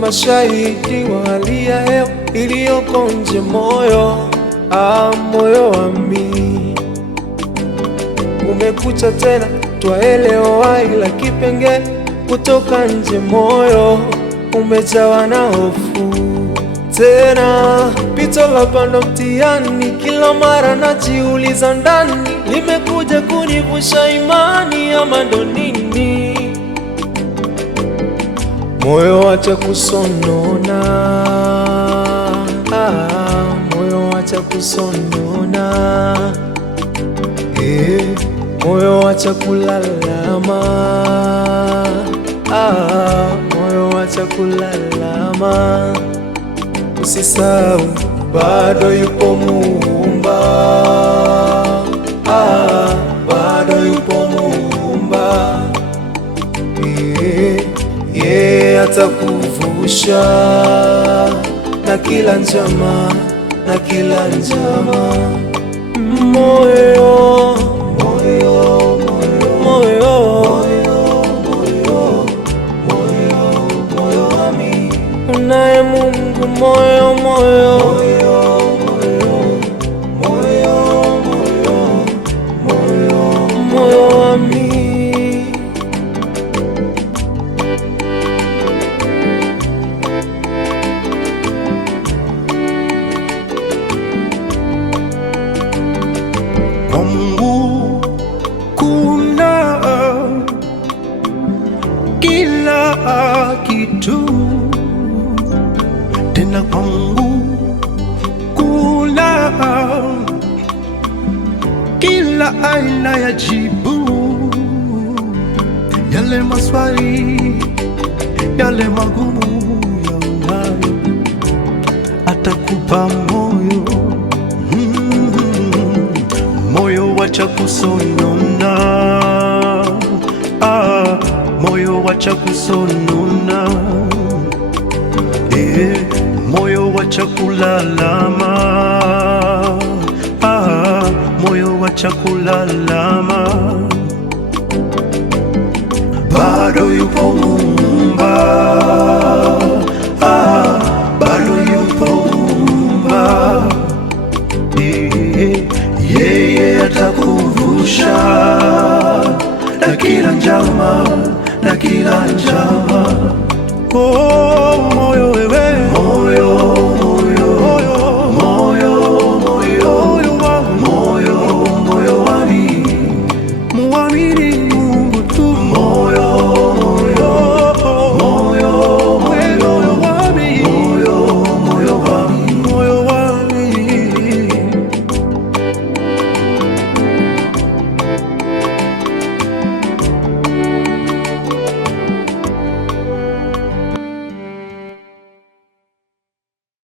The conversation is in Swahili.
mashahidi wa hali ya hewa iliyoko nje. Moyo, moyo wami, umekucha tena, twaelewa ila kipenge kutoka nje. Moyo umejawa na hofu tena, pito la panda mtihani, kila mara najiuliza ndani, limekuja kunivusha imani ama ndo nini? Moyo wacha kusonona, moyo wacha kusonona, moyo wacha kulalama, moyo wacha kulalama. Usisahau bado yupo Muumba, bado yupo Muumba, yeye atakuvusha na kila njama, na kila njama. Moyo, moyo, moyo, moyo wami, unaye Mungu. Moyo, moyo, moyo wami. Kwa Mungu kuna kila kitu, tena kwa Mungu kuna kila aina ya jibu. Yale maswali, yale magumu yaonayo, atakupa moyo. Moyo wacha kusonona, moyo wacha kusonona, moyo wacha kulalama, moyo wacha kulalama. Bado yupo Muumba, bado yupo Muumba, yeye atakuvusha na kila njama, na kila njama.